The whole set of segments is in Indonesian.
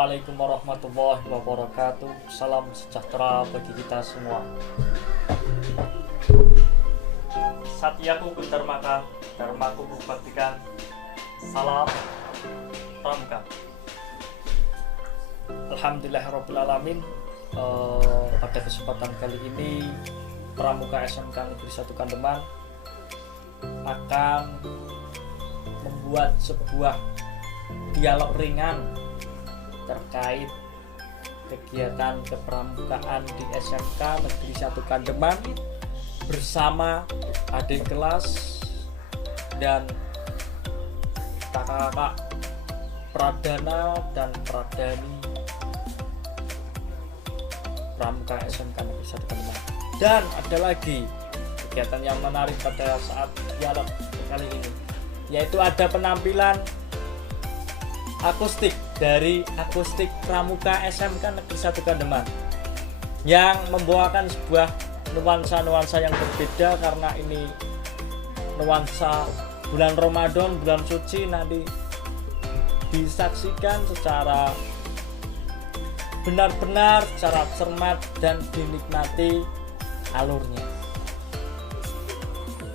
Assalamualaikum warahmatullahi wabarakatuh. Salam sejahtera bagi kita semua. Satyaku Dharmaka, Dharmaku kubaktikan. Salam Pramuka. Alhamdulillahirrabbilalamin. Pada kesempatan kali ini Pramuka SMK Negeri 1 Kandeman akan membuat sebuah dialog ringan terkait kegiatan kepramukaan di SMK Negeri 1 Kandeman bersama adik kelas dan kakak-kakak Pradana dan Pradani Pramuka SMK Negeri 1 Kandeman. Dan ada lagi kegiatan yang menarik pada saat dialog kali ini, yaitu ada penampilan akustik dari akustik Pramuka SMK Negeri 1 Kandeman yang membawakan sebuah nuansa-nuansa yang berbeda karena ini nuansa bulan Ramadan, bulan suci. Nanti disaksikan secara benar-benar, secara cermat dan dinikmati alurnya.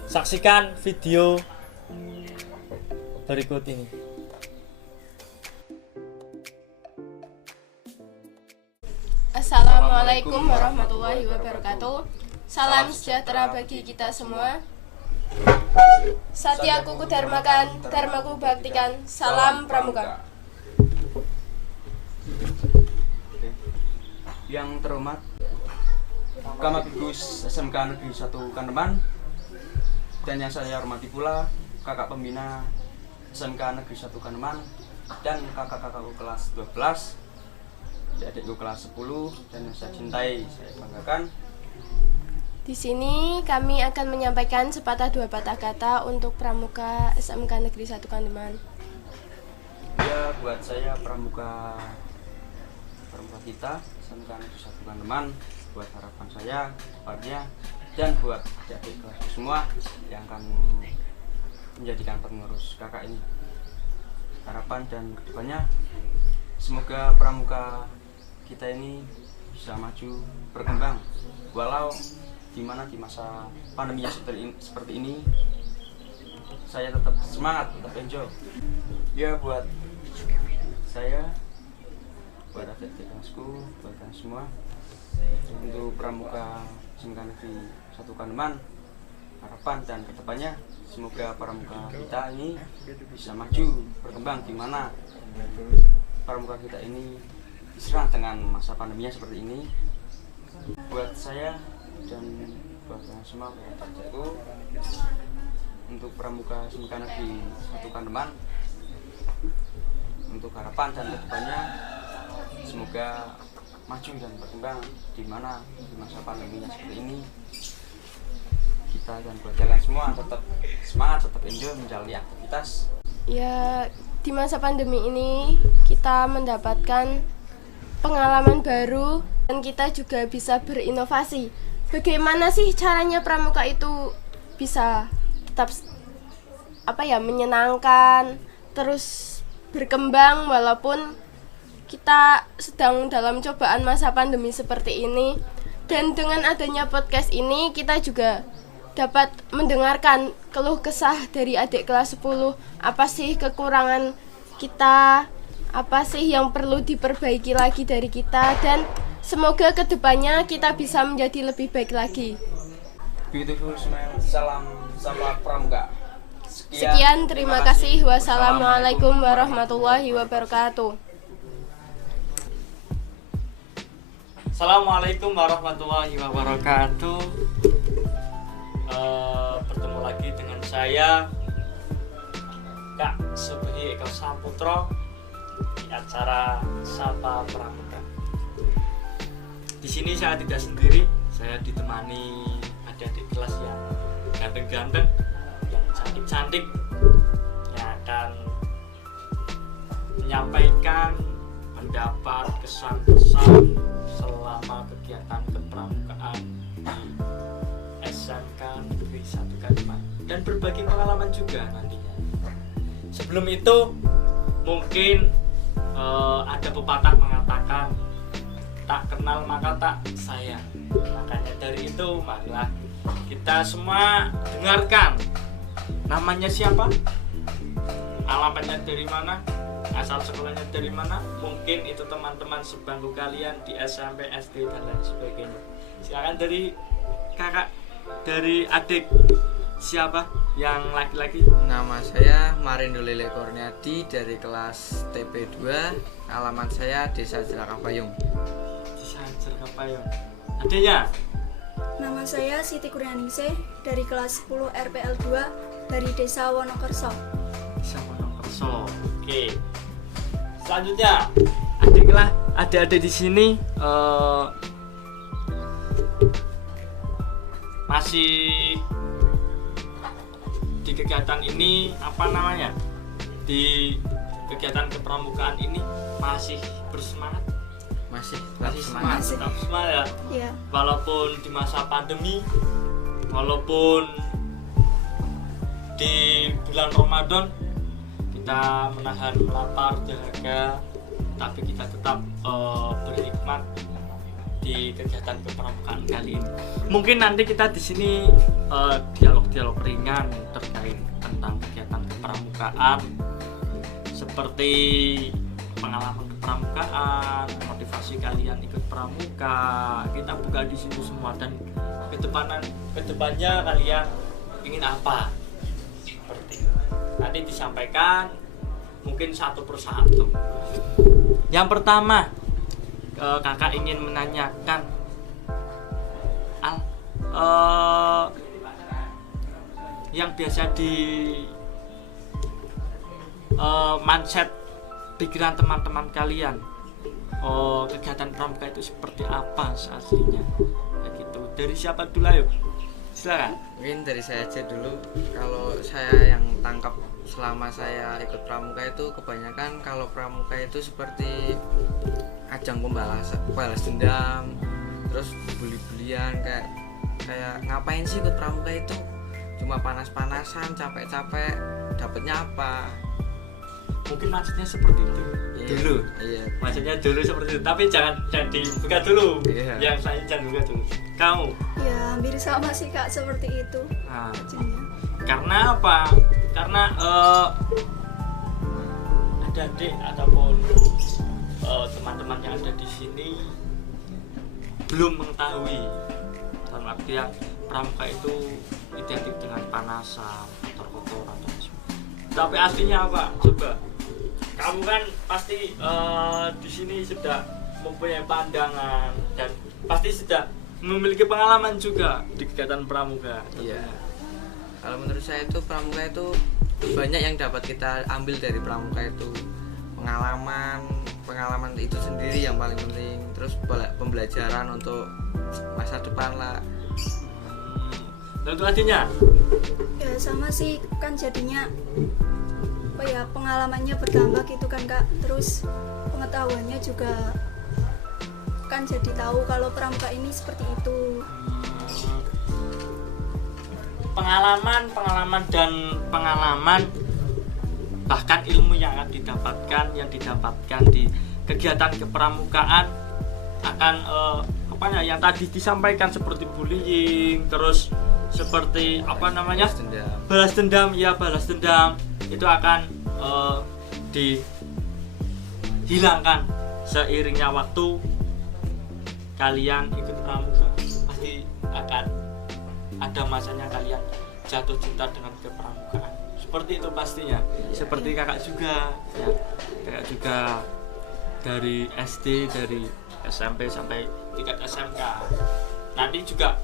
Saksikan video berikut ini. Assalamualaikum warahmatullahi wabarakatuh. Salam sejahtera bagi kita semua. Satyaku kudharmakan, dharmaku baktikan. Salam Pramuka. Yang terhormat Kamabigus SMK Negeri 1 Kandeman, dan yang saya hormati pula kakak pembina SMK Negeri 1 Kandeman dan kakak-kakakku kelas 12, adik-adikku kelas 10, dan yang saya cintai, saya banggakan. Di sini kami akan menyampaikan sepatah dua patah kata untuk Pramuka SMK Negeri 1 Kandeman. Ya, buat saya pramuka kita SMK Negeri 1 Kandeman, buat harapan saya kedepannya dan buat adik kelas semua yang akan menjadikan pengurus kakak ini. Harapan dan kedepannya semoga pramuka kita ini bisa maju berkembang, walau dimana di masa pandemi seperti ini saya tetap semangat, tetap enjoy. Ya, buat saya, buat adik-adik kelasku, buat kalian semua, untuk pramuka SMK Negeri 1 Kandeman, harapan dan kedepannya semoga pramuka kita ini bisa maju berkembang, di mana pramuka kita ini diserang dengan masa pandeminya seperti ini. Buat saya dan buat kalian semua, buat adikku, untuk pramuka SMK Negeri 1 Kandeman, untuk harapan dan kedepannya semoga maju dan berkembang, di mana di masa pandeminya seperti ini kita dan buat kalian semua tetap semangat, tetap enjoy menjalani aktivitas. Ya, di masa pandemi ini kita mendapatkan pengalaman baru dan kita juga bisa berinovasi. Bagaimana sih caranya pramuka itu bisa tetap menyenangkan, terus berkembang walaupun kita sedang dalam cobaan masa pandemi seperti ini. Dan dengan adanya podcast ini kita juga dapat mendengarkan keluh kesah dari adik kelas 10. Apa sih kekurangan kita, apa sih yang perlu diperbaiki lagi dari kita, dan semoga kedepannya kita bisa menjadi lebih baik lagi. Beautiful smile, salam sama pramuka. Sekian, terima kasih. Wassalamualaikum warahmatullahi wabarakatuh. Assalamualaikum warahmatullahi wabarakatuh. Bertemu lagi dengan saya Kak Subhi Eko Saputro di acara Sapa Pramuka. Di sini saya tidak sendiri, saya ditemani adik-adik kelas yang ganteng-ganteng, yang cantik-cantik, yang akan menyampaikan pendapat, kesan-kesan selama kegiatan kepramukaan di SMK Negeri 1 Kandeman, dan berbagi pengalaman juga nantinya. Sebelum itu, mungkin ada pepatah mengatakan tak kenal maka tak sayang. Makanya dari itu marilah kita semua dengarkan namanya siapa, alamatnya dari mana, asal sekolahnya dari mana, mungkin itu teman-teman sebangku kalian di SMP, SD dan lain sebagainya. Silakan dari kakak, dari adik siapa yang laki-laki? Nama saya Marindo Lele Kurniadi dari kelas TP2. Alamat saya Desa Jelakapayung. Desa Jelakapayung. Adiknya? Nama saya Siti Kurnianingsih dari kelas 10 RPL 2 dari Desa Wonokerso. Desa Wonokerso. Oke. Selanjutnya, adiklah, adik-adik di sini masih di kegiatan ini, apa namanya, di kegiatan kepramukaan ini masih bersemangat, Masih semangat, tetap semangat ya. Ya, Walaupun di masa pandemi, walaupun di bulan Ramadan kita menahan lapar dahaga, tapi kita tetap berhikmat di kegiatan kepramukaan kali ini. Mungkin nanti kita di sini dialog-dialog ringan terkait tentang kegiatan kepramukaan, seperti pengalaman kepramukaan, motivasi kalian ikut pramuka. Kita buka di situ semua, dan kedepannya kalian ingin apa, seperti itu. Nanti disampaikan mungkin satu persatu. Yang pertama, kakak ingin menanyakan yang biasa di mindset pikiran teman-teman kalian, kegiatan pramuka itu seperti apa aslinya, begitu. Dari siapa dulu, ayo silakan. Mungkin dari saya aja dulu. Kalau saya yang tangkap selama saya ikut pramuka itu, kebanyakan kalau pramuka itu seperti ajang balas dendam, terus bully-bulian, kayak ngapain sih ikut pramuka itu, cuma panas-panasan, capek-capek, dapatnya apa? Mungkin maksudnya seperti itu. Iya, dulu. Iya. Maksudnya dulu seperti itu. Tapi jangan dibuka dulu. Iya. Yang saya jangan buka dulu. Kamu? ya hampir sama sih Kak, seperti itu Nah, ajangnya. karena apa? Karena adik-adik ataupun teman-teman yang ada di sini belum mengetahui, dalam artian pramuka itu identik dengan panasan, kotor-kotoran dan sebagainya. Tapi aslinya apa? Coba. Kamu kan pasti di sini sudah mempunyai pandangan dan pasti sudah memiliki pengalaman juga di kegiatan pramuka. Iya. Kalau menurut saya itu pramuka itu banyak yang dapat kita ambil dari pramuka itu. Pengalaman itu sendiri yang paling penting. Terus pembelajaran untuk masa depan lah. Dan itu artinya Ya sama sih, kan jadinya pengalamannya bertambah gitu kan Kak. Terus pengetahuannya juga kan jadi tahu kalau pramuka ini seperti itu. pengalaman bahkan ilmu yang didapatkan di kegiatan kepramukaan akan yang tadi disampaikan, seperti bullying, terus seperti balas dendam itu akan dihilangkan seiringnya waktu kalian ikut pramuka. Pasti akan ada masanya kalian jatuh cinta dengan kepramukaan, seperti itu pastinya. Seperti kakak juga ya, kakak juga dari SD, dari SMP sampai tingkat SMK. Nanti juga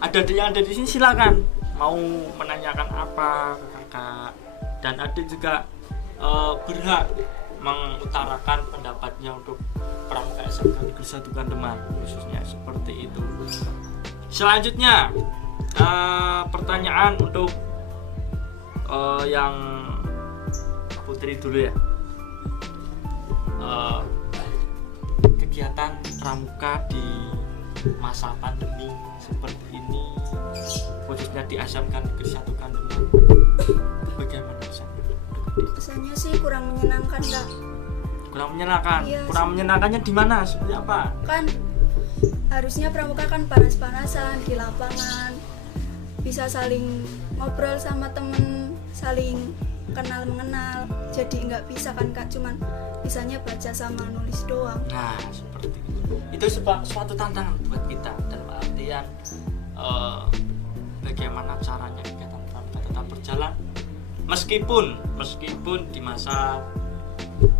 ada yang ada di sini, silakan mau menanyakan apa ke kakak, dan adik juga berhak mengutarakan pendapatnya untuk pramuka SMK Negeri 1 Kandeman khususnya, seperti itu. Selanjutnya pertanyaan untuk yang Putri dulu ya. Kegiatan pramuka di masa pandemi seperti ini, khususnya di SMK Negeri 1 Kandeman, bagaimana rasanya? Rasanya sih kurang menyenangkan Kak. Kurang menyenangkan. Iya, Kurang menyenangkannya di mana? Seperti apa? Kan harusnya pramuka kan panas-panasan di lapangan, bisa saling ngobrol sama temen, saling kenal mengenal. Jadi nggak bisa kan Kak, cuman bisanya baca sama nulis doang. Nah, seperti itu suatu tantangan buat kita dalam artian bagaimana caranya kegiatan pramuka tetap berjalan meskipun di masa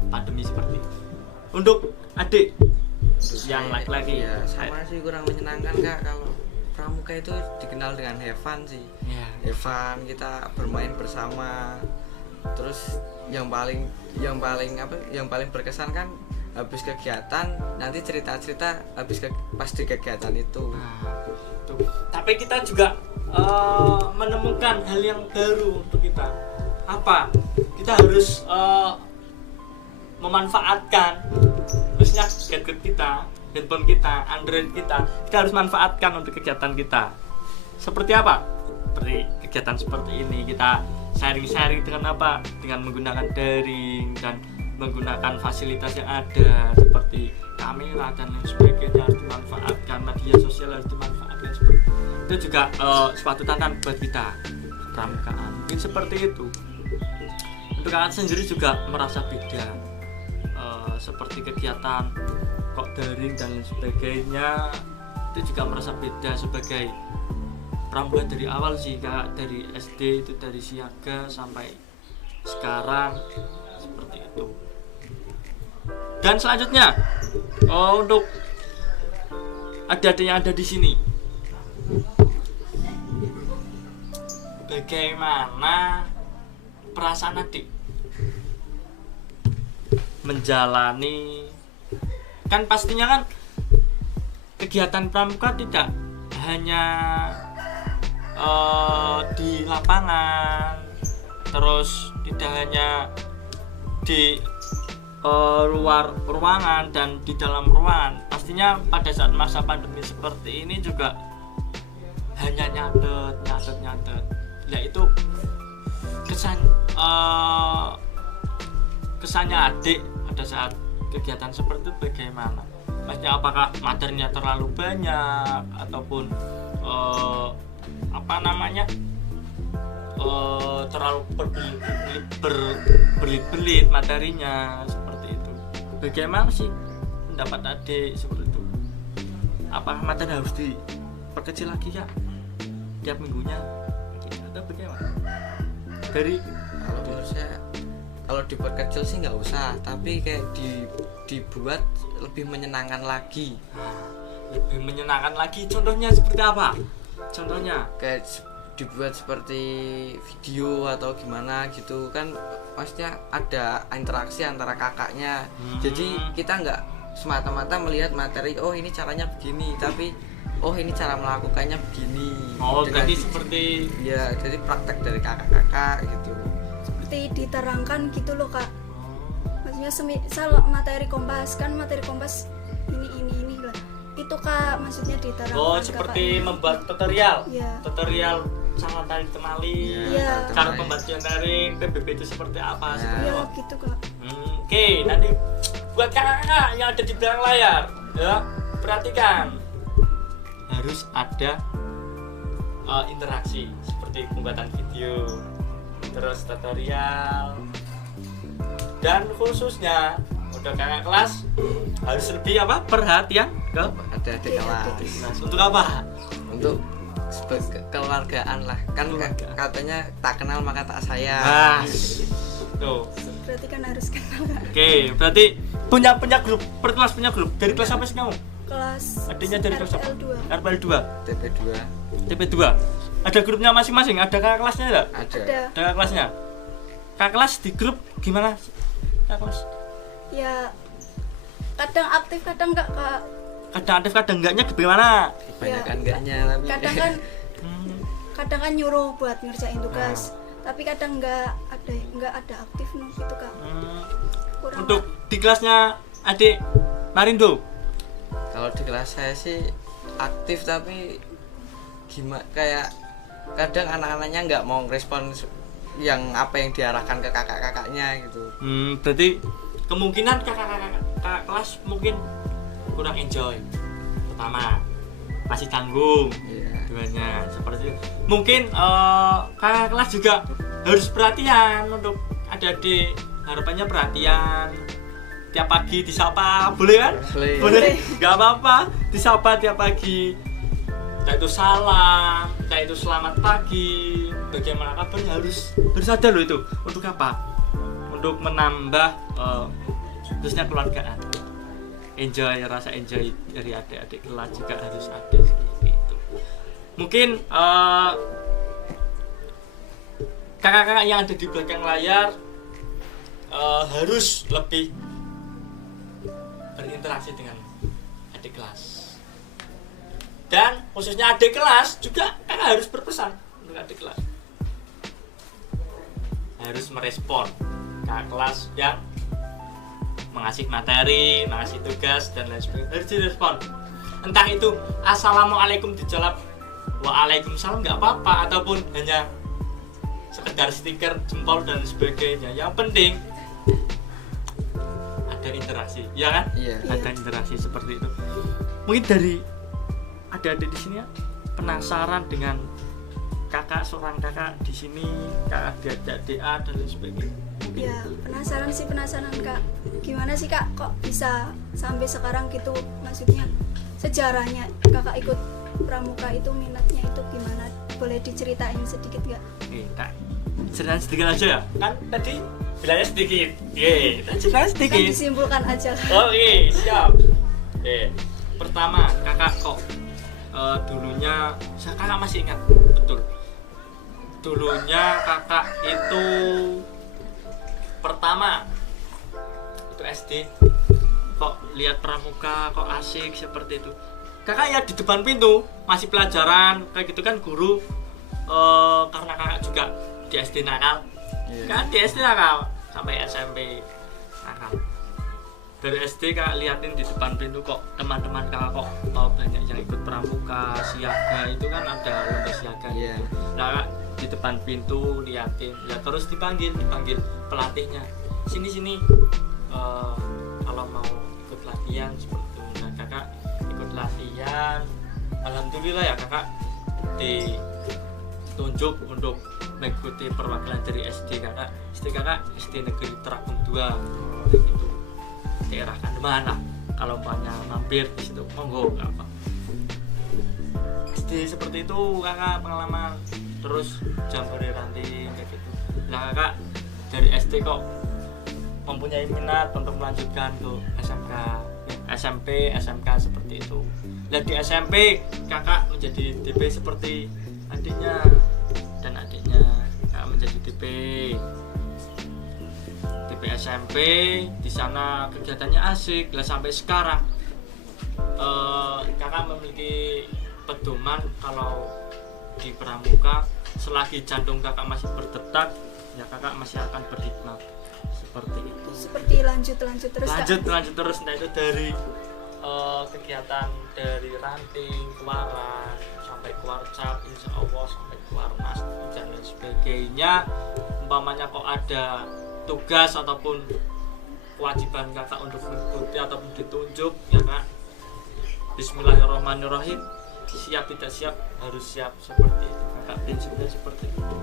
pandemi seperti ini. Untuk adik yang laki-laki ya sama sih kurang menyenangkan Kak, kalau pramuka itu dikenal dengan have fun sih. ya, Have fun, kita bermain bersama. Terus yang paling berkesan kan habis kegiatan nanti cerita-cerita pas di kegiatan itu. nah, tuh. Tapi kita juga menemukan hal yang baru untuk kita. Apa? Kita harus memanfaatkan khususnya gadget kita, handphone kita, Android kita harus manfaatkan untuk kegiatan kita. Seperti apa? Seperti kegiatan seperti ini, kita sharing-sharing dengan apa? Dengan menggunakan daring dan menggunakan fasilitas yang ada seperti kamera dan lain sebagainya harus dimanfaatkan, media sosial harus dimanfaatkan. Itu juga suatu tantangan buat kita pramukaan. Mungkin seperti itu. Untuk kakak sendiri juga merasa beda. Seperti kegiatan kok daring dan lain sebagainya, itu juga merasa beda sebagai pramuka dari awal sih Kak, dari SD itu dari siaga sampai sekarang seperti itu. Dan selanjutnya untuk adik-adik yang ada di sini, bagaimana perasaan adik menjalani, kan pastinya kan kegiatan pramuka tidak hanya di lapangan, terus tidak hanya di luar ruangan dan di dalam ruangan. Pastinya pada saat masa pandemi seperti ini juga hanya nyatet, yaitu kesannya adik pada saat kegiatan seperti itu bagaimana? Maksudnya apakah materinya terlalu banyak ataupun terlalu berbelit-belit materinya seperti itu. Bagaimana sih pendapat adik seperti itu? Apakah materi harus diperkecil lagi ya tiap minggunya atau bagaimana? Dari Kalau menurut saya kalau diperkecil sih nggak usah, tapi kayak dibuat lebih menyenangkan lagi. Lebih menyenangkan lagi, contohnya seperti apa? Contohnya Kayak dibuat seperti video atau gimana gitu kan, maksudnya ada interaksi antara kakaknya. Jadi kita nggak semata-mata melihat materi, oh ini caranya begini, tapi oh ini cara melakukannya begini. jadi seperti ya, jadi praktek dari kakak-kakak gitu. Seperti diterangkan gitu loh Kak. Maksudnya semisal materi kompas ini lah. Itu Kak maksudnya diterangkan. seperti kakaknya. membuat tutorial. Iya. Tutorial cara tarik temali, Iya. cara pembagian daring PBB itu seperti apa? Seperti Iya apa? gitu Kak. Oke, nanti buat kakak-kakak yang ada di belakang layar, ya perhatikan harus ada interaksi seperti pembuatan video, terus tutorial, dan khususnya untuk kakak kelas harus lebih perhatian ke Ada kelas kelas. Untuk apa? untuk kekeluargaan lah kan, katanya tak kenal maka tak sayang. Nah, tuh. Berarti kan harus kenal Kak. Oke, berarti punya grup, per kelas punya grup. Dari kelas apa sih kamu? Kelas Adanya dari kelas apa? RPL 2. RPL 2. TP2 TP2. Ada grupnya masing-masing, ada kakak kelasnya enggak? ada. Ada. Ada kakak kelasnya. Kakak kelas di grup gimana? Kakak kelas. Ya kadang aktif kadang enggak Kak. Kadang aktif kadang enggaknya gimana? Kebanyakan enggaknya, tapi Kadang kan Hmm. kadang kan nyuruh buat ngerjain tugas. Tapi kadang enggak ada aktif gitu Kak. Kurang Untuk di kelasnya adik Marindo. kalau di kelas saya sih aktif, tapi gimana kayak kadang anak-anaknya nggak mau respon yang apa yang diarahkan ke kakak-kakaknya gitu. Berarti kemungkinan kakak kelas mungkin kurang enjoy. Pertama, masih tanggung. Iya. Duanya seperti itu. Mungkin kakak kelas juga harus perhatian untuk adik-adik, harapannya perhatian. Tiap pagi disapa, boleh kan? Boleh. Gak apa-apa, disapa tiap pagi. Entah itu salam, entah itu selamat pagi, bagaimana kabarnya, harus ada loh itu. Untuk apa? Untuk menambah khususnya keluargaan. Enjoy, rasa enjoy dari adik-adik kelas juga harus ada seperti itu. Mungkin kakak-kakak yang ada di belakang layar harus lebih berinteraksi dengan adik kelas. Dan khususnya adik kelas juga kakak harus berpesan untuk adik kelas. Harus merespon kakak kelas yang mengasih materi, mengasih tugas dan lain sebagainya, harus direspon. Entah itu assalamualaikum dijawab waalaikumsalam nggak apa-apa, ataupun hanya sekedar stiker jempol dan sebagainya. Yang penting ada interaksi, ya kan? Iya. Ada interaksi seperti itu. Mungkin dari adik-adik di sini ya, penasaran dengan seorang kakak di sini, kakak DA dan lain sebagainya. Ya penasaran kak, gimana sih kak kok bisa sampai sekarang gitu, maksudnya sejarahnya kakak ikut pramuka itu, minatnya itu gimana, boleh diceritain sedikit gak? Tak ceritain sedikit aja ya, kan tadi bilangnya sedikit, kita ceritain sedikit. Kan disimpulkan aja. Oke, siap. Pertama kakak kok dulunya, kakak masih ingat betul, dulunya kakak itu pertama itu SD kok lihat pramuka kok asik seperti itu. Kakak ya di depan pintu masih pelajaran kayak gitu kan, guru karena kakak juga di SD nakal. Kan di SD nakal sampai SMP nakal. Dari SD kakak liatin di depan pintu kok teman-teman kakak kok banyak yang ikut pramuka, siaga itu kan ada lomba siaga. Nah kakak di depan pintu liatin, ya terus dipanggil pelatihnya, sini kalau mau ikut latihan seperti itu. Nah kakak ikut latihan, alhamdulillah ya kakak ditunjuk untuk mengikuti perwakilan dari SD kakak. SD Negeri Terapung 2 gitu, daerah Kandeman lah. Kalau banyak mampir di situ monggo, nggak apa. SD seperti itu kakak pengalaman. Terus jambore ranting kayak gitu. Nah kakak dari SD kok mempunyai minat untuk melanjutkan ke SMK, SMP, SMK seperti itu. Nah di SMP kakak menjadi DP seperti adiknya, dan adiknya kakak menjadi DP SMP. Di sana kegiatannya asik. Lah sampai sekarang kakak memiliki pedoman kalau di pramuka, selagi jantung kakak masih berdetak, ya kakak masih akan berhikmat seperti itu. Seperti lanjut terus. Lanjut terus. Nah itu dari kegiatan dari ranting, keluaran sampai keluarcap, insya Allah sampai keluarnas dan lain sebagainya. Umpamanya kok ada tugas ataupun kewajiban kakak untuk mengikuti ataupun ditunjuk, ya kak, bismillahirrahmanirrahim, siap tidak siap harus siap seperti itu kakak, prinsipnya seperti itu.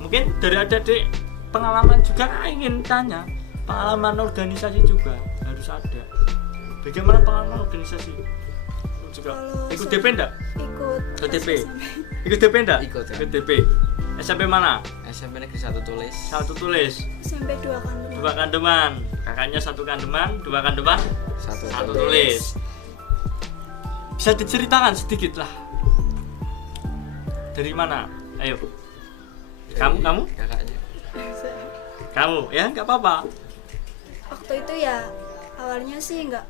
Mungkin dari adik-adik pengalaman juga kakak ingin tanya, pengalaman organisasi juga harus ada. Bagaimana pengalaman organisasi juga? Ikut DP enggak? Ikut DP. Ikut DP enggak? Ikut ya. Ikut DP. SMP mana? SMP Negeri 1 Tulis. 1 Tulis. SMP 2 Kandeman. 2 Kandeman. Kakaknya 1 Kandeman, 2 Kandeman, 1 Tulis. Bisa diceritakan sedikit lah. Dari mana? Ayo. Kamu? Kakaknya. Kamu ya, nggak apa-apa. Waktu itu ya awalnya sih nggak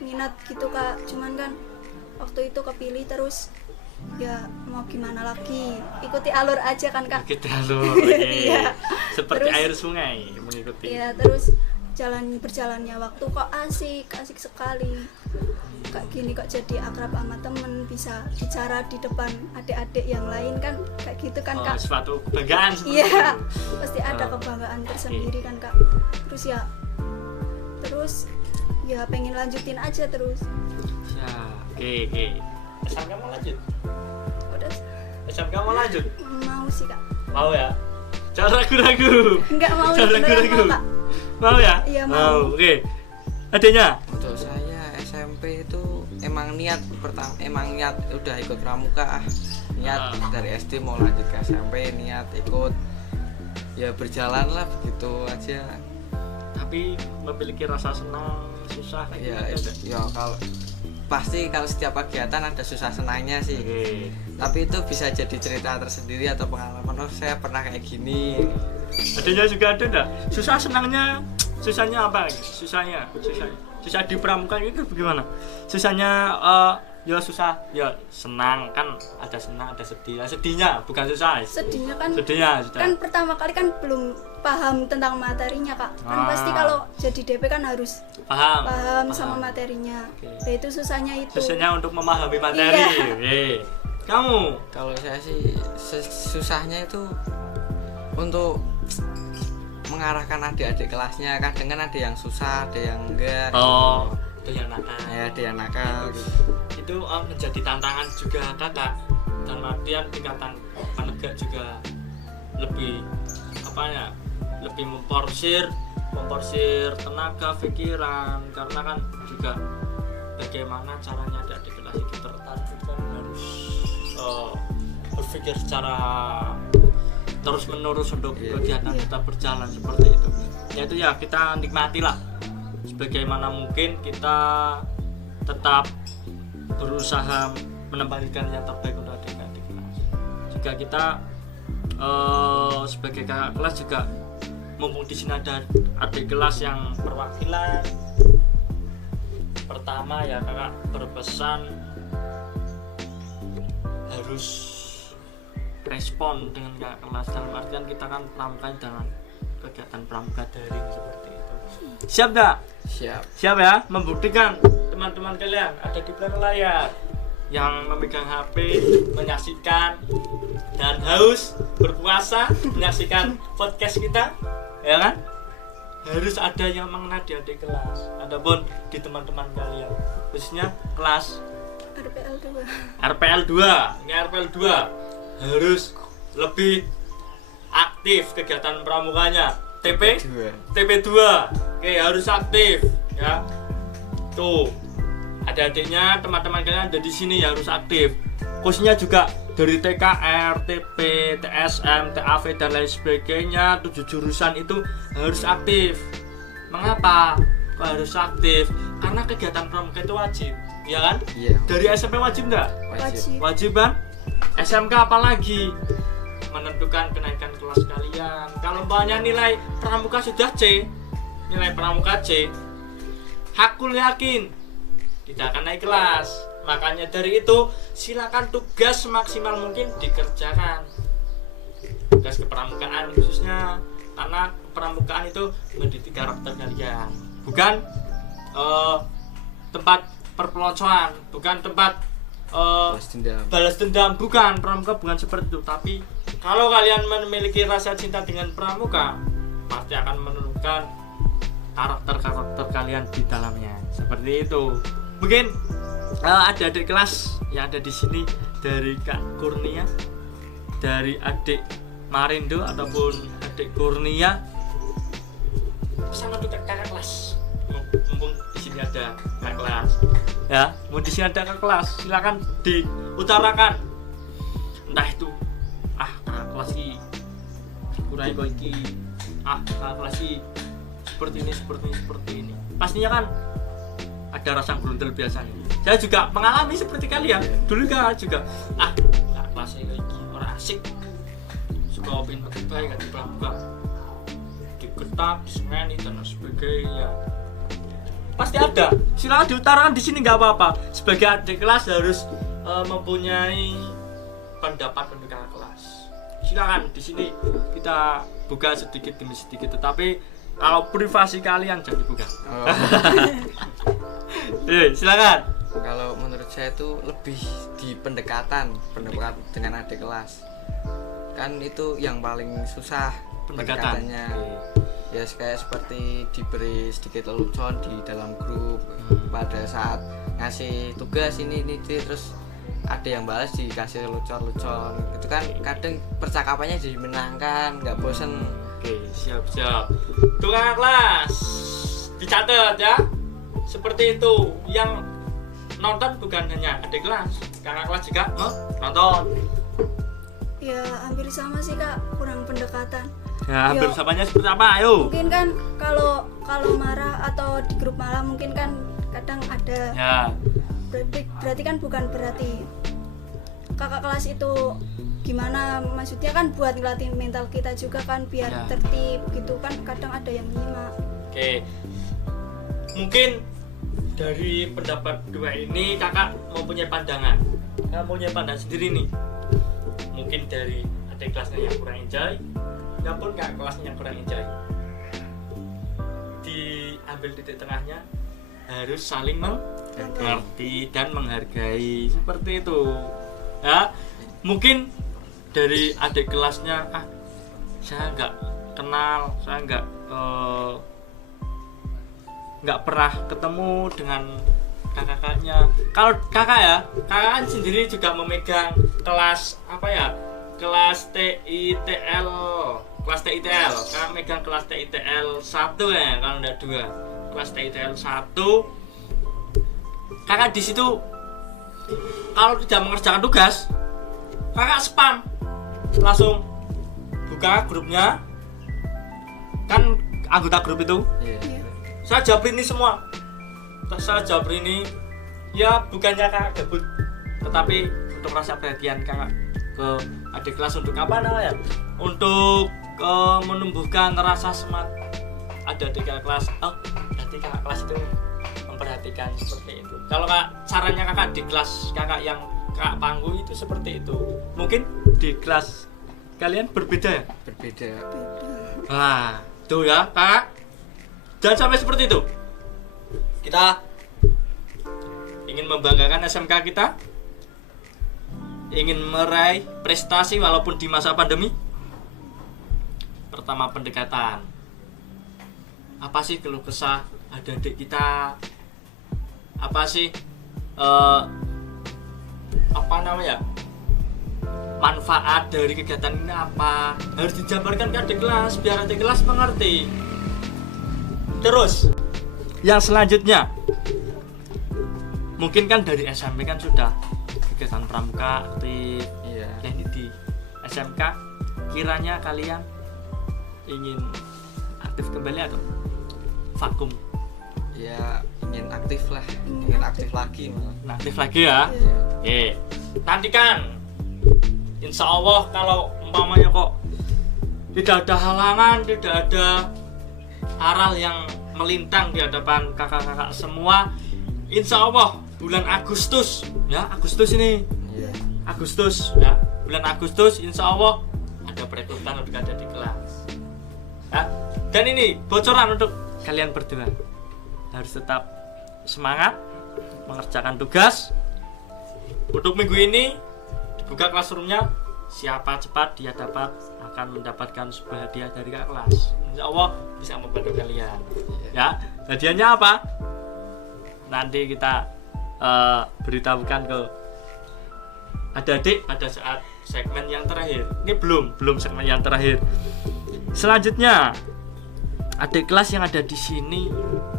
minat gitu kak, cuman kan waktu itu kepilih terus ya mau gimana lagi, ikuti alur aja kan kak. Ikuti alur. Iya. Seperti Terus, air sungai mengikuti. ya terus berjalannya waktu kok asik sekali kak, gini kok jadi akrab sama temen, bisa bicara di depan adik-adik yang lain kan kayak gitu kan kak. Suatu kebanggaan seperti Iya, itu. pasti ada kebanggaan tersendiri kan kak. Terus ya terus ya pengen lanjutin aja terus. Ya, oke. SMK mau lanjut? Udah SMK mau lanjut? mau sih Kak. Mau ya? Jangan ragu-ragu. Enggak mau, Jangan beneran ragu-ragu. mau Kak. Mau ya? Iya, mau. Oke. Adanya? Untuk saya SMP itu emang niat udah ikut pramuka, niat dari SD mau lanjut ke SMP, niat ikut, ya berjalan lah begitu aja. Tapi memiliki rasa senang, susah kayak gitu. Ya kalau pasti kalau setiap kegiatan ada susah senangnya sih. Oke. Tapi itu bisa jadi cerita tersendiri atau pengalaman, oh saya pernah kayak gini. Adanya juga ada enggak? Susahnya apa? Susah di pramuka itu bagaimana? Susahnya ya susah, ya senang kan, ada senang, ada sedih. Sedihnya bukan susah. Sedihnya Sedihnya sudah. kan pertama kali kan belum paham tentang materinya Kak. Kan pasti kalau jadi DP kan harus paham sama materinya. Oke. Nah, itu susahnya itu. Susahnya untuk memahami materi. Iya. Oke. Kamu? Kalau saya sih susahnya itu untuk mengarahkan adik-adik kelasnya. Kadang kan ada yang susah, ada yang enggak. Oh, itu yang nakal. Ya, ada yang nakal. Itu menjadi tantangan juga kakak. Dan artian tingkatan penegak juga lebih lebih memporsir tenaga pikiran, karena kan juga bagaimana caranya adik-adik kelas itu tertarik kan harus berpikir secara terus menerus untuk kegiatan kita berjalan seperti itu. Yaitu ya kita nikmatilah sebagaimana mungkin, kita tetap berusaha menempatkan yang terbaik untuk adik-adik kelas. Jika kita sebagai kakak kelas juga, mumpung di sini ada adik kelas yang perwakilan, pertama ya kakak berpesan harus respon dengan kakak kelas, dalam artian kita kan pramuka dengan kegiatan pramuka daring seperti itu. Siap gak? Siap ya, membuktikan teman-teman kalian ada di belakang layar yang memegang HP, menyaksikan dan haus berpuasa menyaksikan podcast kita, ya kan? Harus ada yang mengenal di adik kelas, adapun di teman-teman kalian, khususnya kelas RPL 2. Ini RPL 2 harus lebih aktif kegiatan pramukanya. TP2. Oke, harus aktif ya. Tuh, adik-adiknya, teman-teman kalian ada di sini ya, harus aktif. Khususnya juga dari TKR, TP, TSM, TAV dan lain sebagainya, 7 jurusan itu harus aktif. Mengapa kok harus aktif? Karena kegiatan pramuka itu wajib, ya kan? Iya. Dari SMP wajib enggak? Wajib kan? SMK apalagi menentukan kenaikan kelas kalian. Kalau umpamanya nilai pramuka sudah C, nilai pramuka C, hakul yakin tidak akan naik kelas. Makanya dari itu silakan tugas semaksimal mungkin dikerjakan, tugas kepramukaan khususnya, karena kepramukaan itu mendidik karakter kalian, bukan tempat perpeloncoan, bukan tempat balas dendam, bukan. Pramuka bukan seperti itu. Tapi kalau kalian memiliki rasa cinta dengan pramuka, pasti akan menentukan karakter kalian di dalamnya. Seperti itu. Mungkin ada adik kelas yang ada di sini dari Kak Kurnia, dari adik Marindo ataupun adik Kurnia, pesan untuk kakak kelas. Mumpung di sini ada kakak kelas, ya, mau di sini ada kakak kelas, silakan diutarakan. Entah itu kakak kelas ini kurai koiki, kakak kelas ini seperti ini. Pastinya kan ada rasa grundel biasanya. Saya juga mengalami seperti kalian. Dulu kan juga kakak kelas ini orang asik, suka pinter baik di pramuka, diketak, disengeni dan sebagainya. Pasti ada. Silakan diutarakan di sini, nggak apa-apa. Sebagai adik kelas harus mempunyai pendapat untuk kakak kelas. Silakan di sini kita buka sedikit demi sedikit, tetapi kalau privasi kalian jangan dibuka. Silakan. Kalau menurut saya itu lebih di pendekatan dengan adik kelas. Kan itu yang paling susah pendekatannya. ya kayak seperti diberi sedikit lelucon di dalam grup pada saat ngasih tugas ini terus ada yang balas dikasih lelucon itu kan kadang percakapannya jadi menyenangkan, nggak bosen. Oke, siap. Tuh kakak kelas, dicatat ya. Seperti itu. Yang nonton bukan hanya adik kelas, kakak kelas juga nonton. Ya hampir sama sih Kak, kurang pendekatan. Ya, hampir Yo. samanya seperti apa? Ayo. Mungkin kan kalau marah atau di grup malah mungkin kan kadang ada. Ya. Berarti kan bukan berarti kakak kelas itu gimana, maksudnya kan buat ngelatih mental kita juga kan biar Ya. tertib gitu kan, kadang ada yang nyimak. Oke. Mungkin dari pendapat dua ini kakak mempunyai pandangan. Kakak punya pandangan sendiri nih. Mungkin dari adik kelasnya yang kurang enjoy, maupun kakak kelasnya yang kurang enjoy. Diambil titik tengahnya, harus saling mengerti dan menghargai, seperti itu. Ya, mungkin dari adik kelasnya, saya nggak kenal, saya nggak pernah ketemu dengan kakak-kakaknya. Kalau kakak kan sendiri juga memegang kelas kelas TITL, kakak megang kelas TITL 1 ya, kalau enggak 2, kelas TITL 1. Kakak di situ kalau tidak mengerjakan tugas, kakak spam, langsung buka grupnya, kan anggota grup itu. Iya. Saya jawab ini semua. Saya jawab ini, ya bukannya kakak gabut, tetapi untuk rasa perhatian kakak ke adik kelas, untuk apa namanya? Untuk menumbuhkan rasa semangat ada adik kelas. Berarti kakak kelas itu memperhatikan seperti itu. Kalau caranya kakak di kelas kakak yang kakak panggung itu seperti itu. Mungkin di kelas kalian berbeda ya? Berbeda. Nah, tuh ya kakak. Jangan sampai seperti itu. Kita ingin membanggakan SMK kita, ingin meraih prestasi walaupun di masa pandemi. Pertama, pendekatan. Apa sih keluh kesah adik-adik kita? Apa sih manfaat dari kegiatan ini apa? Harus dijabarkan ke adik kelas biar adik kelas mengerti. Terus yang selanjutnya, mungkin kan dari SMP kan sudah kegiatan pramuka aktif. Iya. Dan ini di SMK kiranya kalian ingin aktif kembali atau vakum? Ya ingin aktif lah, ingin aktif lagi malah. Nah, aktif lagi ya. Nantikan, insya Allah kalau umpamanya kok tidak ada halangan, tidak ada aral yang melintang di hadapan kakak-kakak semua, insya Allah bulan Agustus ya, Agustus ini, Iya. Agustus ya, bulan Agustus insya Allah ada perekrutan untuk ada di kelas ya. Dan ini bocoran untuk kalian berdua, harus tetap semangat mengerjakan tugas. Untuk minggu ini dibuka classroomnya, siapa cepat dia akan mendapatkan sebuah hadiah dari kakak kelas. Insya Allah bisa membantu kalian ya. Hadiahnya apa? Nanti kita beritahukan ke adik-adik pada saat segmen yang terakhir. Ini belum segmen yang terakhir. Selanjutnya, adik kelas yang ada di sini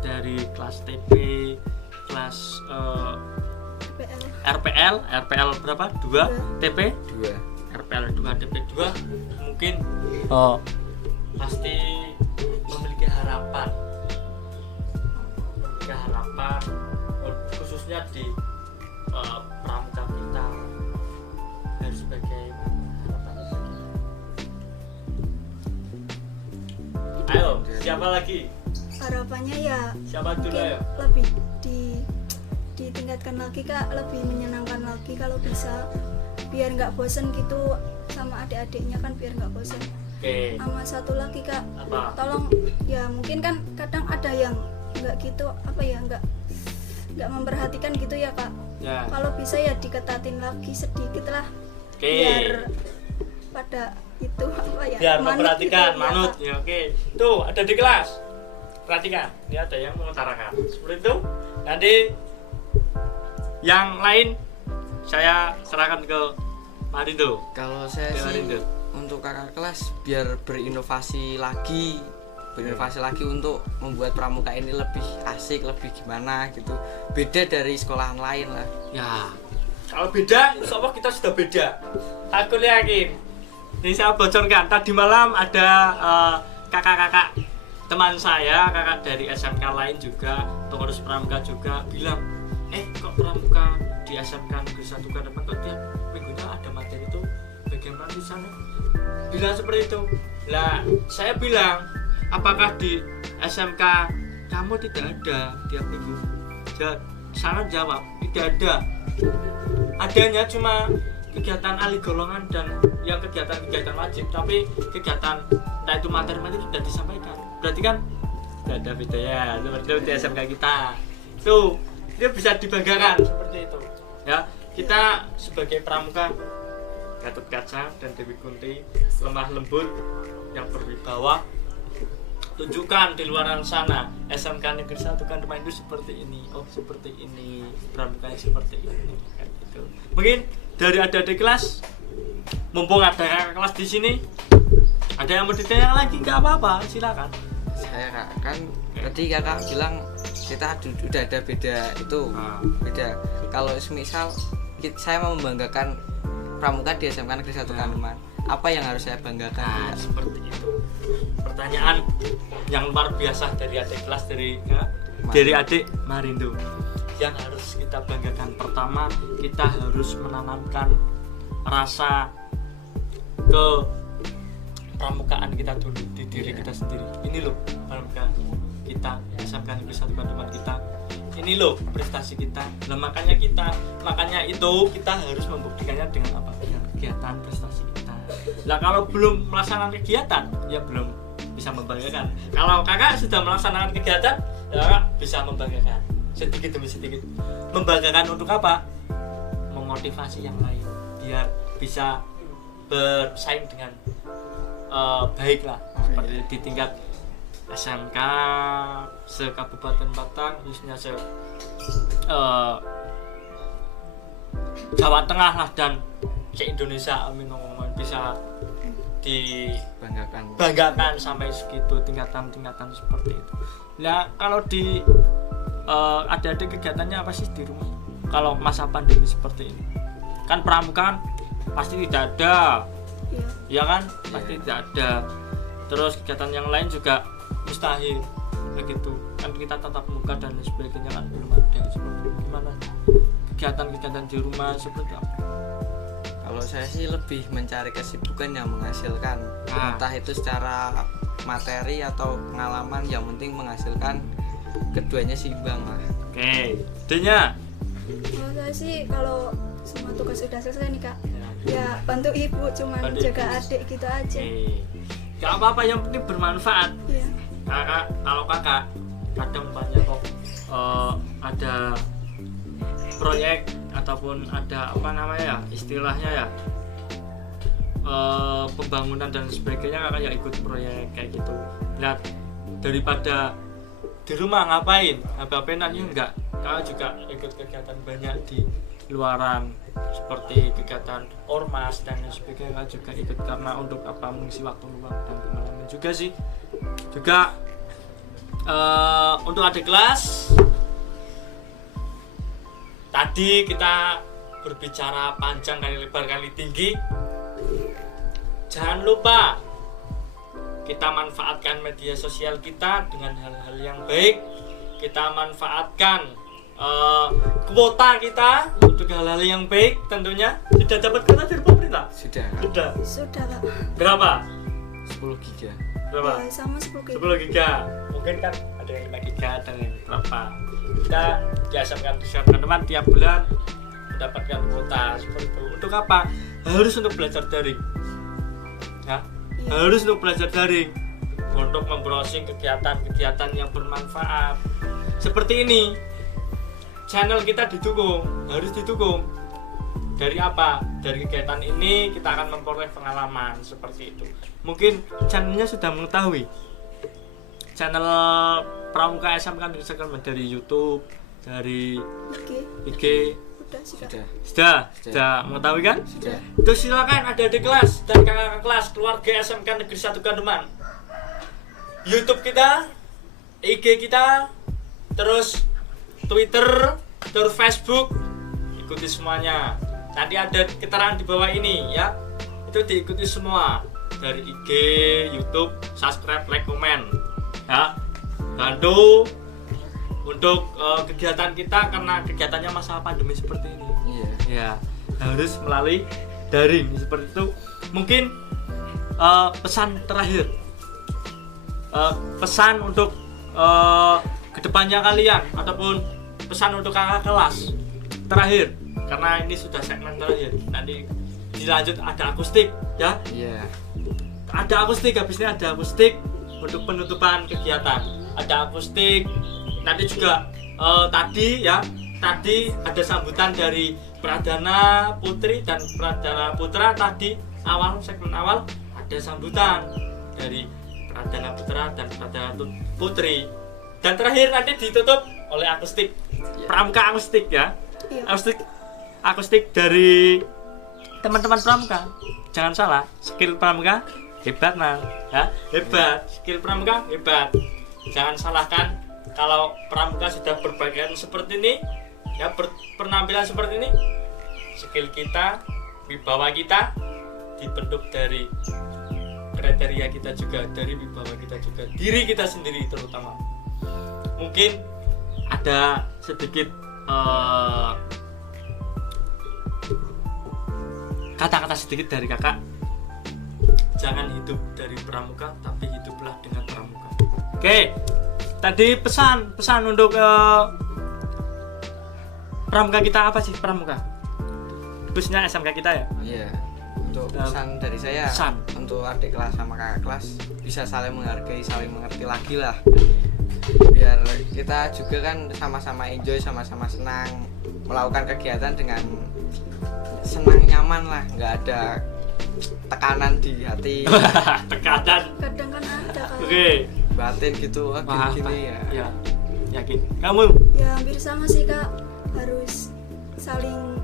dari kelas TP, kelas RPL berapa? 2 TP 2. RPL 2 TP 2 mungkin pasti memiliki harapan khususnya di pramuka kita. Harus bagaimana harapannya bagi? Ayo, siapa lagi? Harapannya ya Siapa dulu mungkin ya? lebih ditingkatkan lagi Kak, lebih menyenangkan lagi kalau bisa, biar nggak bosen gitu sama adik-adiknya kan, biar nggak bosen. Oke. Sama satu lagi Kak, Apa? tolong ya, mungkin kan kadang ada yang nggak gitu, nggak memperhatikan gitu ya Kak. Ya. Kalau bisa ya diketatin lagi sedikit lah, Oke. biar pada itu apa ya? Biar manut memperhatikan gitu, ya, manut Kak. ya, oke. Tuh ada di kelas, perhatikan, ini ada yang mengutarakan seperti itu. Nanti yang lain saya serahkan ke Marindo. Kalau saya Gimana sih itu? untuk kakak kelas biar berinovasi lagi untuk membuat pramuka ini lebih asik, lebih gimana gitu, beda dari sekolahan lain lah. Ya, kalau beda, insya Allah kita sudah beda. Aku yakin. Ini saya bocorkan. Tadi malam ada kakak-kakak teman saya, kakak dari SMK lain juga, pengurus pramuka juga bilang, kok pramuka di SMK Negeri 1 Kademan kok tiap minggunya ada materi itu bagaimana di sana? Bilang seperti itu. Lah, saya bilang, apakah di SMK kamu tidak ada tiap minggu? Sana jawab, tidak ada. Adanya cuma kegiatan ahli golongan dan yang kegiatan wajib, tapi kegiatan entah itu materi-materi sudah disampaikan. Berarti kan tidak ada bedanya seperti itu di SMK kita. Tuh, dia bisa dibanggakan seperti itu. Ya, kita sebagai pramuka Gatot Kaca dan Dewi Kunti, lemah lembut yang berwibawa, tunjukkan di luar sana SMK Negeri 1 Kademan itu seperti ini, seperti ini, pramukanya seperti ini, kayak gitu. Mungkin dari adik-adik kelas, mumpung ada kakak kelas di sini, ada yang mau ditanya lagi, nggak apa-apa, silakan. Saya Kak, kan tadi kakak bilang kita udah ada beda itu, beda. Kalau semisal saya mau membanggakan pramuka di SMK Negeri 1 Kademan, apa yang harus saya banggakan? Nah, seperti itu. Pertanyaan yang luar biasa dari adik kelas dari adik Marindo. Yang harus kita banggakan, pertama kita harus menanamkan rasa ke pramukaan kita dulu di diri kita sendiri. Ini loh pramuka kita, SMK Negeri 1 Kademan kita. Ini loh prestasi kita. Nah, makanya itu kita harus membuktikannya dengan apa? Dengan kegiatan prestasi kita. Nah, kalau belum melaksanakan kegiatan, ya belum bisa membanggakan. Kalau kakak sudah melaksanakan kegiatan, ya kakak bisa membanggakan sedikit demi sedikit. Membanggakan untuk apa? Memotivasi yang lain biar bisa bersaing dengan baik lah, seperti di tingkat SMK se-Kabupaten Batang, khususnya Jawa Tengah lah, dan se-Indonesia, amin ngomong, bisa dibanggakan sampai segitu tingkatan seperti itu. Nah, kalau di ada kegiatannya apa sih di rumah? Kalau masa pandemi seperti ini, kan pramuka kan pasti tidak ada, ya kan? Pasti tidak ada. Terus kegiatan yang lain juga mustahil begitu kan, kita tatap muka dan sebagainya kan belum ada. Seperti itu. Gimana kegiatan di rumah seperti apa? Kalau saya sih lebih mencari kesibukan yang menghasilkan, entah itu secara materi atau pengalaman, yang penting menghasilkan, keduanya seimbang lah. Oke, idenya? Kalau saya sih kalau semua tugas sudah selesai nih Kak, ya bantu ibu, cuman jaga adik gitu aja. Gak apa-apa, yang penting bermanfaat. Iya. Kalau kakak kadang banyak kok ada proyek ataupun ada apa namanya ya, istilahnya ya pembangunan dan sebagainya, kakak ya ikut proyek kayak gitu. Lihat, daripada di rumah ngapain aja enggak, kakak juga ikut kegiatan banyak di luaran seperti kegiatan ormas dan sebagainya, kakak juga ikut karena untuk apa, mengisi waktu luang dan pengalaman juga sih. Juga untuk adik kelas, tadi kita berbicara panjang kali lebar kali tinggi. Jangan lupa kita manfaatkan media sosial kita dengan hal-hal yang baik. Kita manfaatkan kuota kita untuk hal-hal yang baik tentunya. Sudah dapat kuota dari pemerintah? Sudah Kak. Berapa? 10 giga. Berapa? Ya, sama 10 giga. 10 giga. Mungkin kan ada yang 5 giga, ada yang berapa. Kita diasamkan teman tiap bulan mendapatkan kuota seperti itu. Untuk apa? Harus untuk belajar daring. Ya, harus untuk belajar daring, untuk membrowsing kegiatan-kegiatan yang bermanfaat. Seperti ini, channel kita didukung, harus didukung Dari apa? Dari kegiatan ini kita akan memperoleh pengalaman seperti itu. Mungkin channelnya sudah mengetahui. Channel Pramuka SMK Negeri Satu Kademan dari YouTube, dari Oke, IG. udah sih Kak. Sudah mengetahui kan? Sudah. Itu silakan ada di kelas dan kakak kelas keluarga SMK Negeri 1 Kademan. YouTube kita, IG kita, terus Twitter, terus Facebook, ikuti semuanya. Nanti ada keterangan di bawah ini ya. Itu diikuti semua dari IG, YouTube, subscribe, like, komen. Ya. Bantu untuk kegiatan kita karena kegiatannya masa pandemi seperti ini. Iya. Ya, harus melalui daring seperti itu. Mungkin pesan terakhir, pesan untuk kedepannya kalian ataupun pesan untuk kakak kelas terakhir, karena ini sudah segmen terakhir. Nanti dilanjut ada akustik ya. Iya. Ada akustik, habisnya ada akustik untuk penutupan kegiatan. Ada akustik. Nanti juga tadi ada sambutan dari Pradana Putri dan Pradana Putra. Tadi segmen awal ada sambutan dari Pradana Putra dan Pradana Putri. Dan terakhir nanti ditutup oleh akustik. Pramuka akustik ya. Iya. Akustik dari teman-teman Pramuka. Jangan salah, skill Pramuka hebat nah, ya, hebat. Skill Pramuka hebat. Jangan salahkan kalau Pramuka sudah berpakaian seperti ini, ya, penampilan seperti ini. Skill kita, wibawa kita dibentuk dari kriteria kita juga, dari wibawa kita juga, diri kita sendiri terutama. Mungkin ada sedikit kata-kata sedikit dari kakak. Jangan hidup dari Pramuka, tapi hiduplah dengan Pramuka. Oke, tadi pesan untuk Pramuka kita apa sih? Pramuka khususnya SMK kita ya. Iya. Untuk pesan dari saya, untuk adik kelas sama kakak kelas bisa saling menghargai, saling mengerti lagi lah. Biar kita juga kan sama-sama enjoy, sama-sama senang melakukan kegiatan dengan senang, nyaman lah, nggak ada tekanan di hati. Tekanan. Kadang kan ada Kak. Oke. Batin gitu, gini ya. Ya, yakin. Kamu? Ya hampir sama sih Kak, harus saling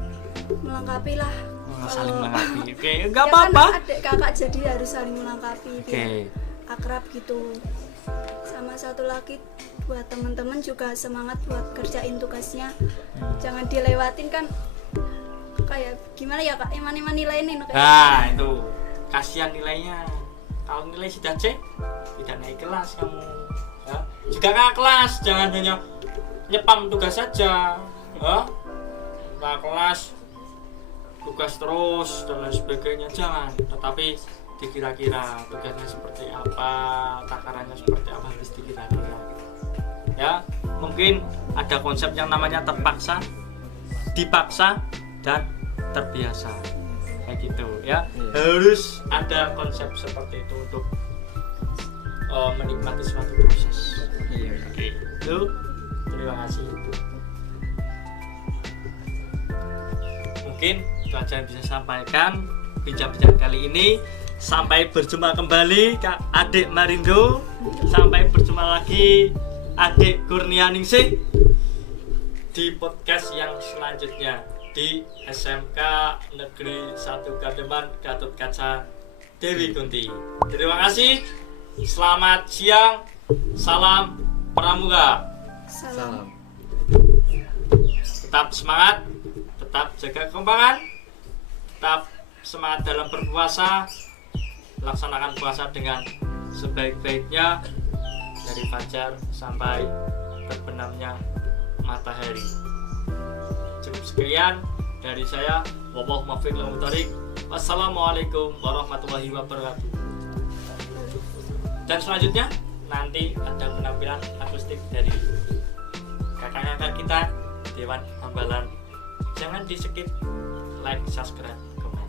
melengkapi lah. Saling Kalau- melengkapi. Oke, enggak Ya apa-apa. kan adik kakak jadi harus saling melengkapi Oke. biar akrab gitu. Sama satu lagi buat teman-teman juga semangat buat kerjain tugasnya. Jangan dilewatin kan, kayak gimana ya Kak, iman-iman nilainya kayak Nah, itu kasihan nilainya. Kalau nilai sudah C, tidak naik kelas kamu. Ya. Juga kakak kelas, jangan hanya nyepam tugas saja. Ya. Kakak kelas tugas terus dan lain sebagainya, jangan. Tetapi dikira-kira tugasnya seperti apa, takarannya seperti apa, harus dikira-kira. Ya, mungkin ada konsep yang namanya terpaksa, dipaksa, dan terbiasa. Kayak gitu ya. Harus ada konsep seperti itu untuk menikmati suatu proses. Iya. Oke, itu terima kasih. Mungkin itu aja yang bisa saya sampaikan bincang-bincang kali ini. Sampai berjumpa kembali Kak Adik Marindo. Sampai berjumpa lagi Adik Kurnianingsih di podcast yang selanjutnya di SMK Negeri 1 Kademan Gatotkaca Dewi Kunti. Terima kasih. Selamat siang. Salam Pramuka. salam. Tetap semangat, tetap jaga kekompakan, tetap semangat dalam berpuasa. Laksanakan puasa dengan sebaik-baiknya dari fajar sampai terbenamnya matahari. Cukup sekian dari saya. Wallahual muwaffiq lil muthariq. Wassalamualaikum warahmatullahi wabarakatuh. Dan selanjutnya nanti ada penampilan akustik dari kakak-kakak kita Dewan Hambalan. Jangan di skip, like, subscribe, komen.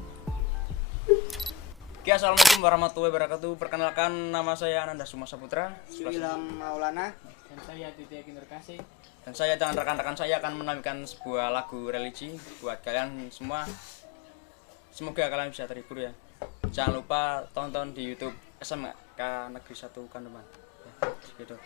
Oke, assalamualaikum warahmatullahi wabarakatuh. Perkenalkan, nama saya Ananda Suma Saputra. Ilham Maulana. Dan saya Titi Kinurkasih. Dan saya dengan rekan-rekan saya akan menampilkan sebuah lagu religi buat kalian semua. Semoga kalian bisa terhibur ya. Jangan lupa tonton di YouTube SMK Negeri 1 Kandeman. Ya, gitu.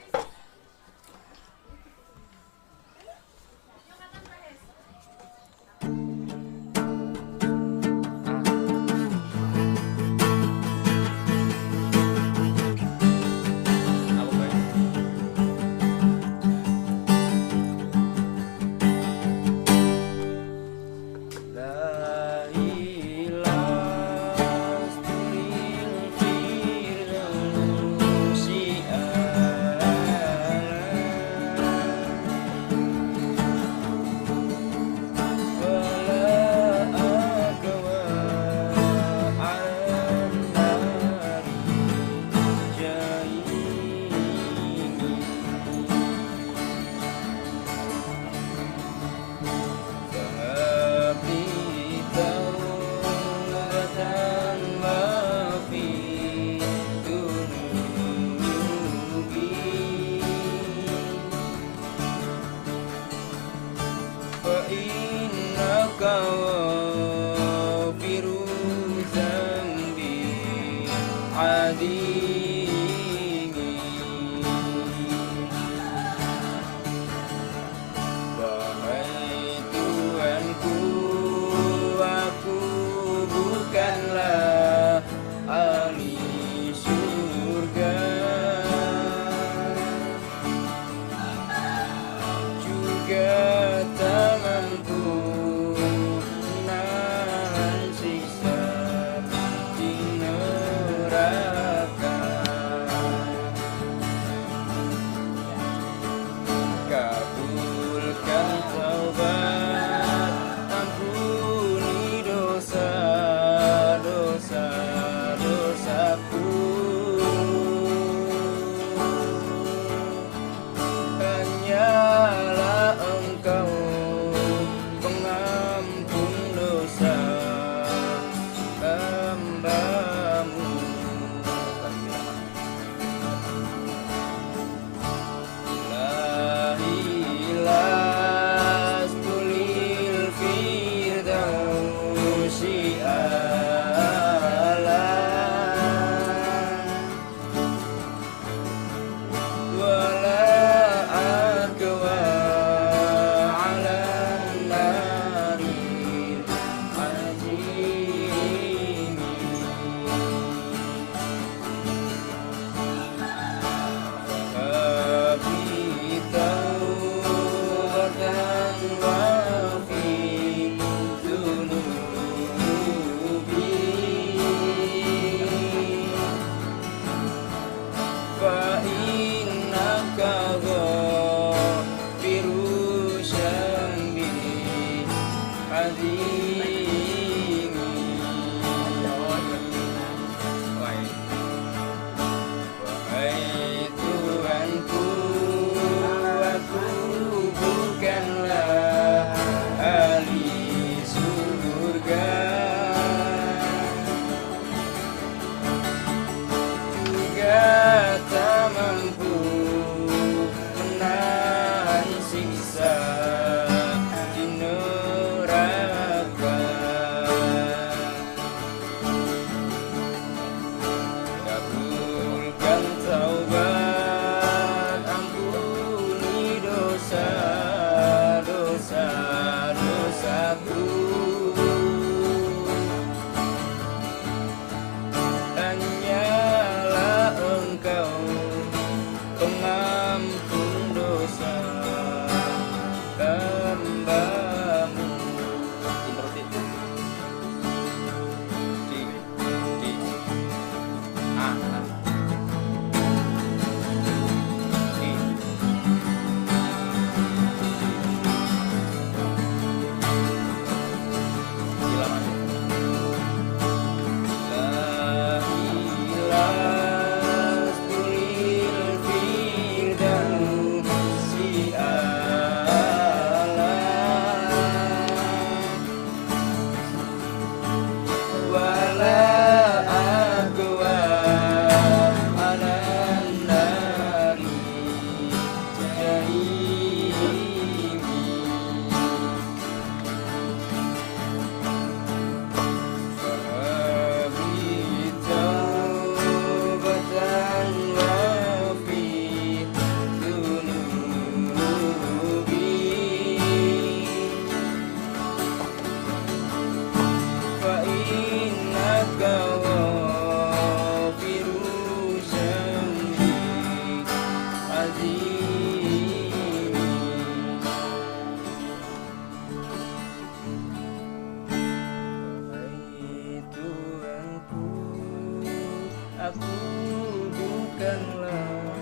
aku bukanlah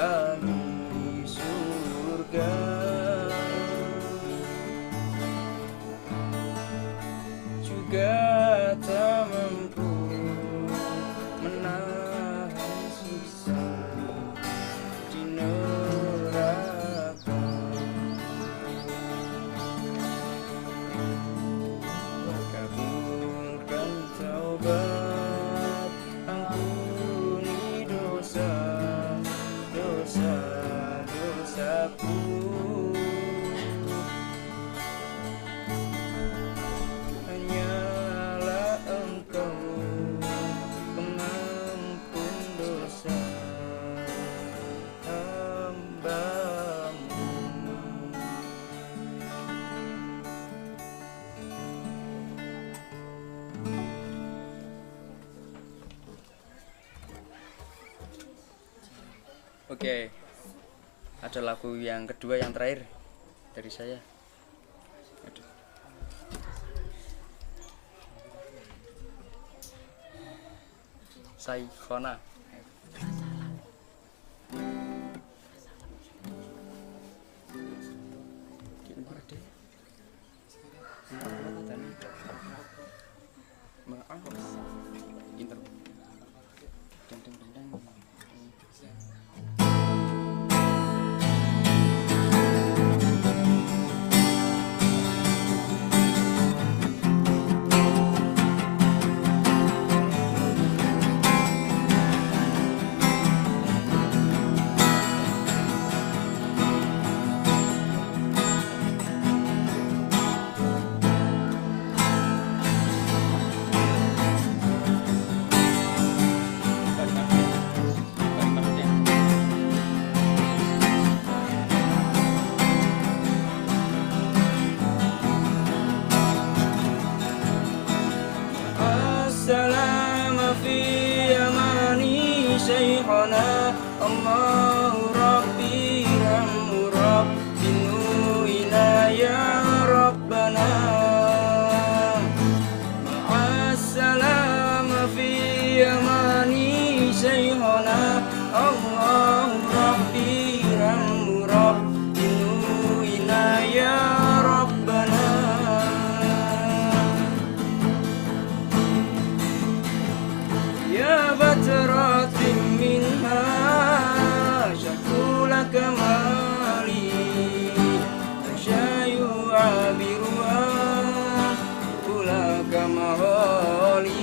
ahli surga, juga tak mampu menahan sisa di neraka. Kabulkan taubat, ampuni dosa, dosaku. Hanyalah Engkau pengampun dosa hamba-Mu. Oke, ada lagu yang kedua yang terakhir dari saya. Aduh. Saikhona. Assalamu fi amani syekhana, Allahu Rabbi Rahmu Rabbinu ina ya Rabbana. Assalamu fi amani syekhana, Allahu Rabbi Rahmu Rabbinu ina ya Rabbana. Ya batratin minha syakula kamali, tasyayu abiruha kula kamali.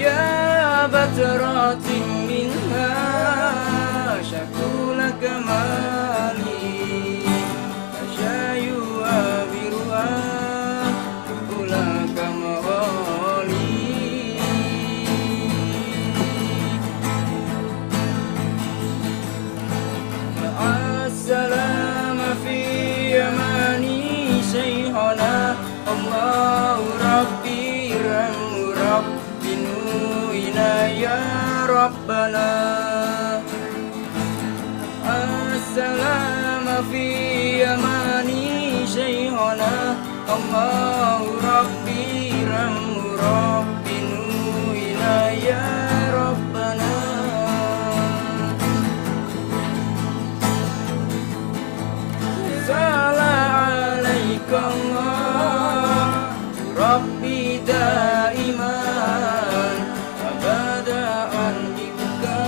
Ya batratin minha syakula kamali, tasyayu abiruha Allahu Rabbi Rahmu Rabbinu ina ya Rabbana. Assalamu fi amani syekhana, Allahu Rabbi Rahmu Rabbinu ina ya Rabbana. Salam alaikum Rabbi daiman abadaan bika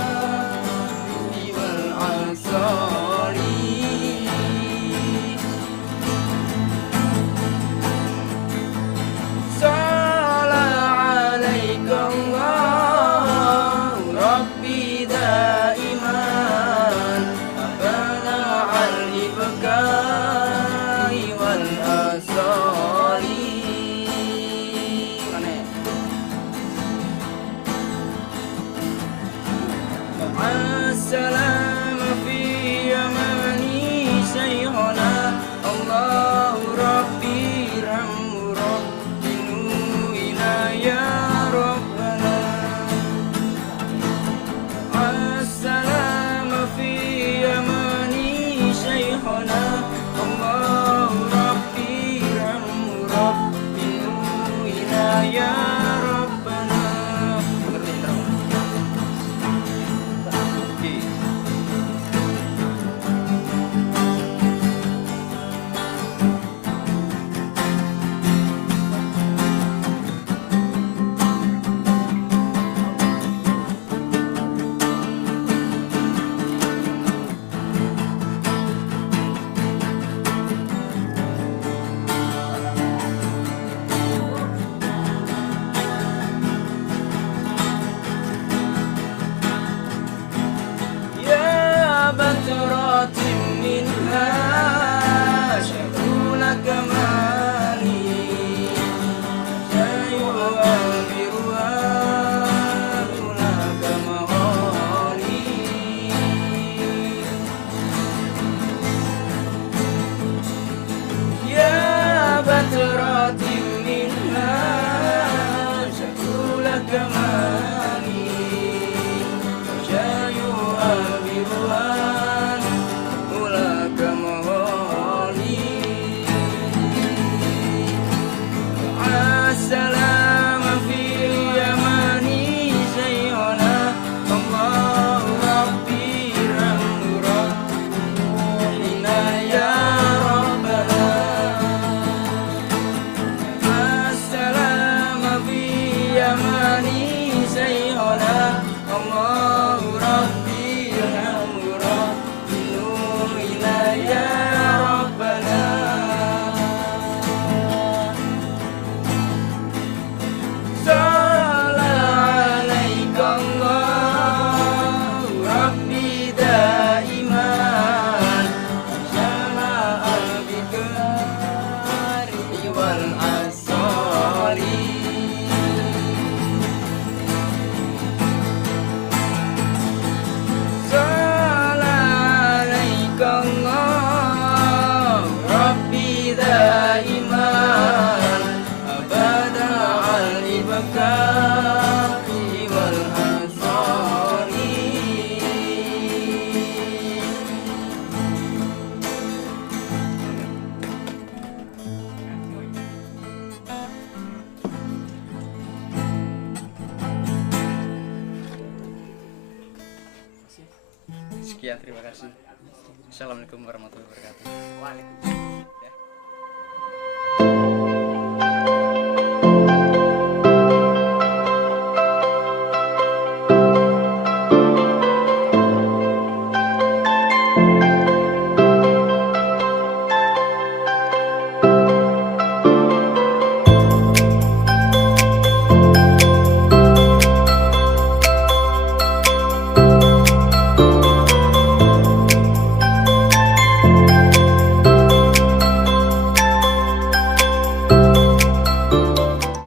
wal asali. السلام في اليمن شيخنا الله ربي ارحمه رحمنا يا ربنا السلام في اليمن شيخنا الله ربي ارحمه رحمنا يا ربنا صلى عليك الله ربي دائما شمع البكار والأنصار صلى عليك الله ربي دائما أبدا على البكاء والأنصار Sekian, terima kasih. Assalamualaikum warahmatullahi wabarakatuh. Waalaikumsalam.